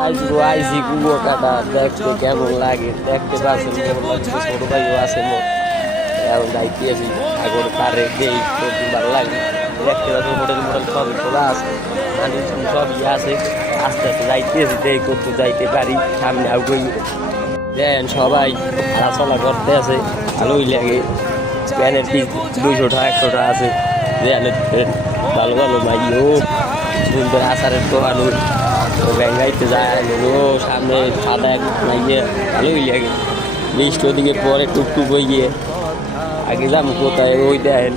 আইসি কুয়াকাটা দেখতে কেমন লাগে দেখতে পাচ্ছেন ছোট ভাইও আছে এখন যাইতে আছি আগর তারে দেই ভালো লাগে দেখতে পাচ্ছেন হোটেল মোটেল সবই খোলা আছে মানুষ সবই আছে আস্তে আস্তে যাইতে আছি দেই করতে যাইতে পারি সামনে আগুই দেন সবাই হাঁটাচলা করতে আছে ভালোই লাগে প্যানের পিস 200 টাকা 100 টাকা আছে ভালো ভালো মাইও সুন্দর আচারের দোকান ও ব্যাঙ্গাইতে যায় ও সামনে সাদা মাইয়ে ভালোই লাগে মিষ্টি ওদিকে পরে টুকটুক হয়ে গিয়ে আগে যাম কোথায় ওই দেন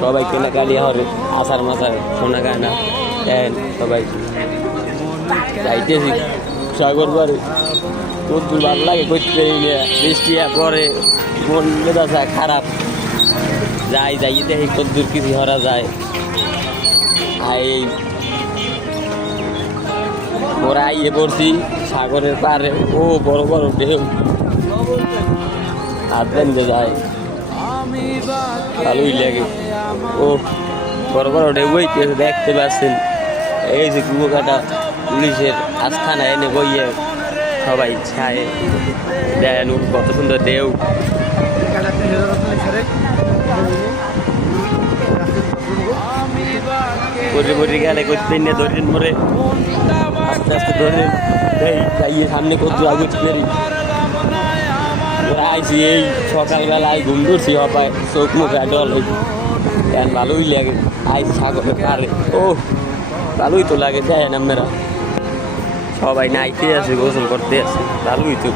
সবাই কেনাকাটি হবে আচার মাচার সোনা গায়না দেন সবাই যাইতেছি সাগর বারে কদ্দুর ভালো লাগে করতে বৃষ্টি পরে মন মেজাজা খারাপ যাই যাই দেখি কদ্দুর কিছু হরা যায় এই ওরা আইয়ে পড়ছি সাগরের পারে ও বড় বড় ঢেউ হাত বেঁধে যায় ভালোই লাগে ও বড় বড় ঢেউ বইতেছে দেখতে পাচ্ছেন এই যে কুয়াকাটা পুলিশের আস্থানা এনে বইয়ে সবাই ছায় দেন কত সুন্দর ঢেউ পরে গেলে করতে নিয়ে ধরেন মরে আস্তে আস্তে ধরেন যাইয়ে সামনে করতে আগে ফেরি আইসি এই সকালবেলায় ঘুম ধরছি হপায় চোখ মুখে ডল হয়েছে ভালোই লাগে আইসি সাগরে পারে ও ভালোই তো লাগে দেয় আপনারা সবাই নাইতে আছে গোসল করতে আছে ভালোই তো